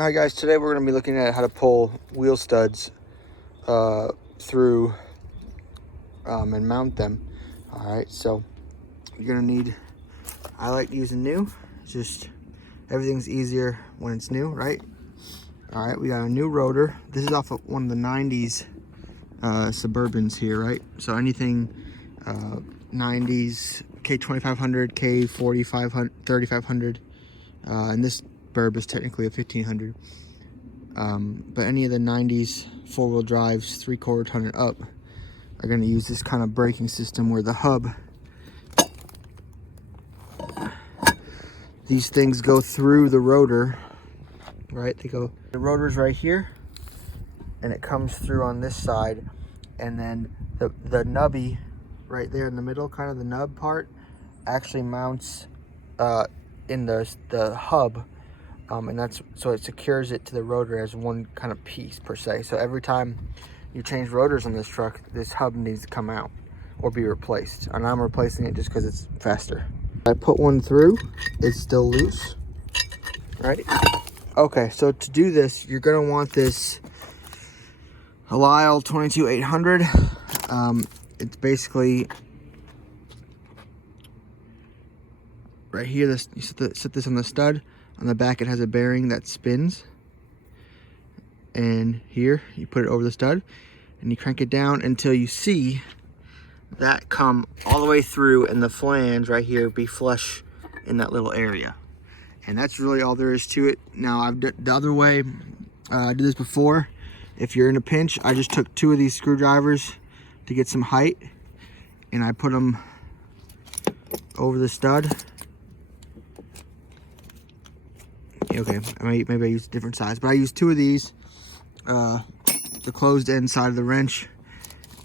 Alright guys, today we're going to be looking at how to pull wheel studs through and mount them. Alright, so you're going to need, I like using new, just everything's easier when it's new, right? Alright, we got a new rotor. This is off of one of the 90s Suburbans here, right? So anything 90s, K2500, K4500, 3500, and this Burb is technically a 1500, but any of the 90s four-wheel drives 3/4 ton and up are going to use this kind of braking system where the hub, these things go through the rotor, right? The rotor's right here and it comes through on this side, and then the nubby right there in the middle, kind of the nub part, actually mounts in the hub. And that's so it secures it to the rotor as one kind of piece per se. So every time you change rotors on this truck, this hub needs to come out or be replaced. And I'm replacing it just because it's faster. I put one through, it's still loose, right? Okay, so to do this, you're gonna want this Lyle 22800. It's basically right here. You set this on the stud. On the back it has a bearing that spins, and here you put it over the stud and you crank it down until you see that come all the way through and the flange right here be flush in that little area. And that's really all there is to it. Now I've done the other way, I did this before. If you're in a pinch, I just took 2 of these screwdrivers to get some height and I put them over the stud. Okay, maybe I used a different size, but I used 2 of these, the closed end side of the wrench,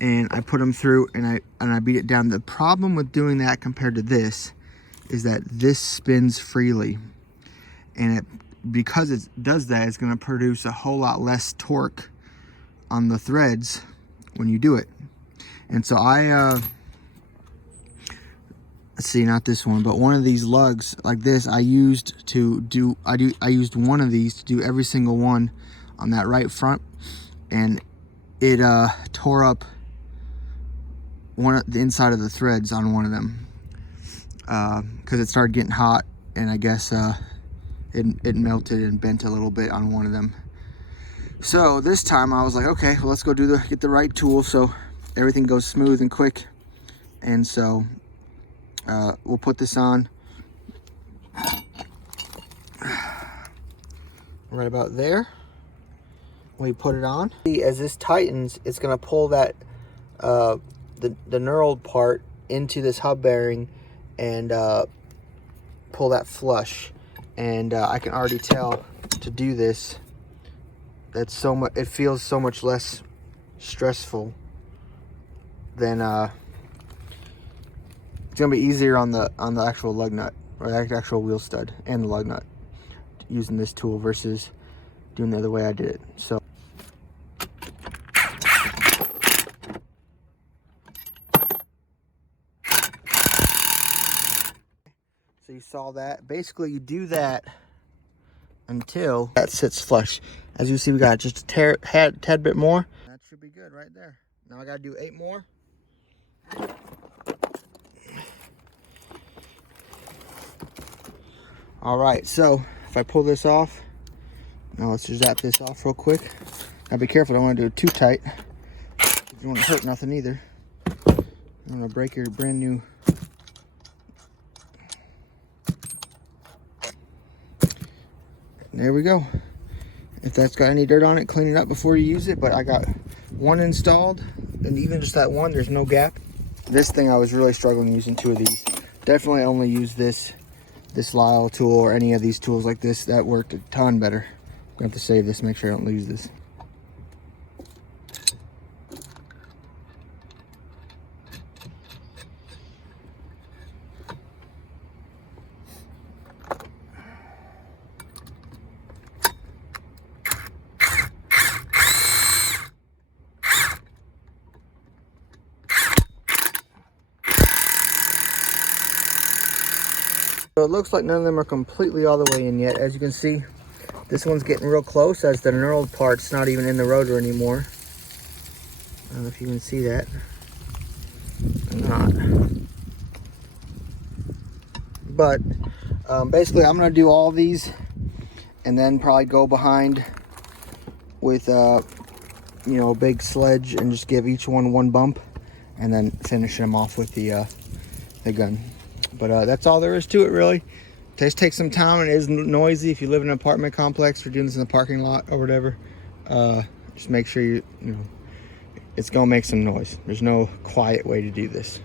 and I put them through and I beat it down. The problem with doing that compared to this is that this spins freely, and because it does that, it's going to produce a whole lot less torque on the threads when you do it. And so let's see, not this one, but one of these lugs like this, I used one of these to do every single one on that right front, and it tore up the inside of the threads on one of them because it started getting hot, and I guess it melted and bent a little bit on one of them. So this time I was like, okay, well, let's go get the right tool so everything goes smooth and quick. And so we'll put this on right about there. We put it on. As this tightens, it's going to pull that the knurled part into this hub bearing and pull that flush. And I can already tell to do this, that's it feels so much less stressful than it's gonna be easier on the actual lug nut, or the actual wheel stud and the lug nut, using this tool versus doing the other way I did it. So you saw that. Basically you do that until that sits flush. As you see, we got just a tad bit more. That should be good right there. Now I gotta do 8 more. All right, so if I pull this off, now let's just zap this off real quick. Now be careful, I don't want to do it too tight. You don't want to hurt nothing either. You don't want to break your brand new. There we go. If that's got any dirt on it, clean it up before you use it. But I got one installed, and even just that one, there's no gap. This thing, I was really struggling using 2 of these. Definitely only use this Lyle tool or any of these tools like this. That worked a ton better. I'm gonna have to save this, make sure I don't lose this. So it looks like none of them are completely all the way in yet. As you can see, This one's getting real close as the knurled part's not even in the rotor anymore. I don't know if you can see that or not. But basically I'm gonna do all these and then probably go behind with you know, a big sledge and just give each one bump and then finish them off with the gun. But that's all there is to it, really. It does take some time and it is noisy if you live in an apartment complex or doing this in the parking lot or whatever. Just make sure you know, it's gonna make some noise. There's no quiet way to do this.